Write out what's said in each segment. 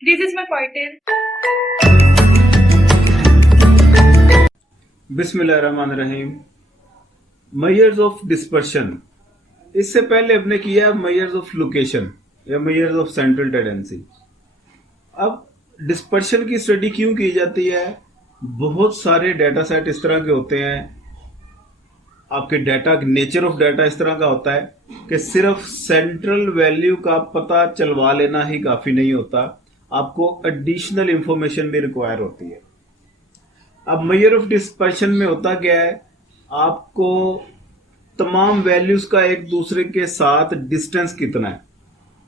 This is my pointer. बिस्मिल्लाहिर्रहमानिर्रहीम। Measures of dispersion, इससे पहले हमने किया मेजर्स ऑफ लोकेशन या मेजर्स ऑफ सेंट्रल टेंडेंसी। अब डिस्पर्शन की स्टडी क्यों की जाती है? बहुत सारे डाटा सेट इस तरह के होते हैं, आपके डाटा नेचर ऑफ डाटा इस तरह का होता है कि सिर्फ सेंट्रल वैल्यू का पता चलवा लेना ही काफी नहीं होता, आपको एडिशनल इंफॉर्मेशन भी रिक्वायर होती है। अब मेजर ऑफ डिस्पर्शन में होता क्या है, आपको तमाम वैल्यूज का एक दूसरे के साथ डिस्टेंस कितना है,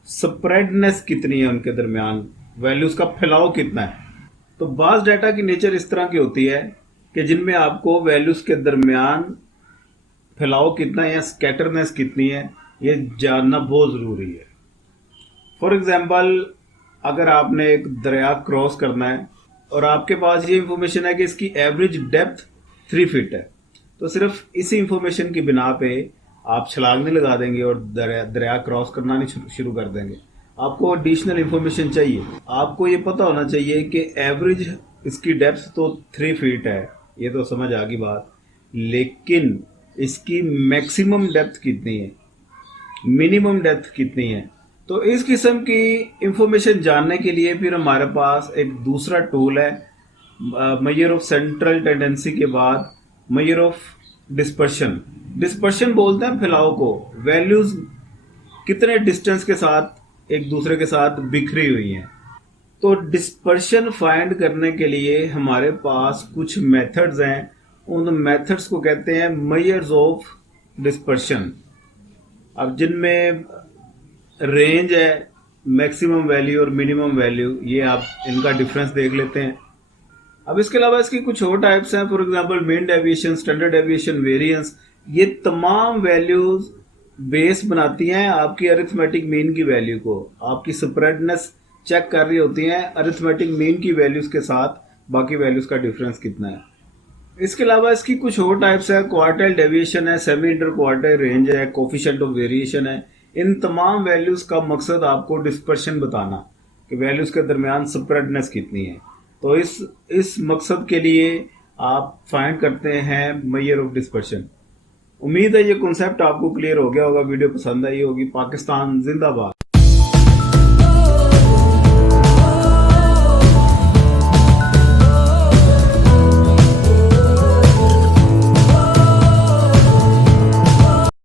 स्प्रेडनेस कितनी है, उनके दरमियान वैल्यूज का फैलाव कितना है। तो बाज डाटा की नेचर इस तरह की होती है कि जिनमें आपको वैल्यूज के दरमियान फैलाव कितना है या स्कैटरनेस कितनी है, ये जानना बहुत ज़रूरी है। फॉर एग्जाम्पल, अगर आपने एक दरिया क्रॉस करना है और आपके पास ये इंफॉर्मेशन है कि इसकी एवरेज डेप्थ 3 फीट है, तो सिर्फ इसी इंफॉर्मेशन की बिना पे आप छलांग नहीं लगा देंगे और दरिया क्रॉस करना नहीं शुरू कर देंगे। आपको एडिशनल इंफॉर्मेशन चाहिए। आपको ये पता होना चाहिए कि एवरेज इसकी डेप्थ तो 3 फीट है, ये तो समझ आ गई बात, लेकिन इसकी मैक्सिमम डेप्थ कितनी है, मिनिमम डेप्थ कितनी है। तो इस किस्म की इंफॉर्मेशन जानने के लिए फिर हमारे पास एक दूसरा टूल है, मेजर ऑफ सेंट्रल टेंडेंसी के बाद मेजर ऑफ डिस्पर्शन। डिस्पर्शन बोलते हैं फैलाव को, वैल्यूज कितने डिस्टेंस के साथ एक दूसरे के साथ बिखरी हुई हैं। तो डिस्पर्शन फाइंड करने के लिए हमारे पास कुछ मेथड्स हैं, उन मेथड्स को कहते हैं मेजर्स ऑफ डिस्पर्शन। अब जिनमें रेंज है, मैक्सिमम वैल्यू और मिनिमम वैल्यू, ये आप इनका डिफरेंस देख लेते हैं। अब इसके अलावा इसकी कुछ और टाइप्स हैं, for example mean deviation, standard deviation, variance. ये तमाम वैल्यूज बेस बनाती हैं आपकी अरिथमेटिक मीन की वैल्यू को। आपकी स्प्रेडनेस चेक कर रही होती हैं अरिथमेटिक मीन की वैल्यूज के साथ बाकी वैल्यूज का डिफरेंस कितना है। इसके अलावा इसकी कुछ और टाइप्स है, क्वार्टाइल डेविएशन है, सेमी इंटर क्वार्टाइल रेंज है, कोफिशिएंट ऑफ वेरिएशन है। इन तमाम वैल्यूज का मकसद आपको डिस्पर्शन बताना कि वैल्यूज के दरमियान स्प्रेडनेस कितनी है। तो इस मकसद के लिए आप फाइंड करते हैं मेजर ऑफ डिस्पर्शन। उम्मीद है ये कॉन्सेप्ट आपको क्लियर हो गया होगा, वीडियो पसंद आई होगी। पाकिस्तान जिंदाबाद।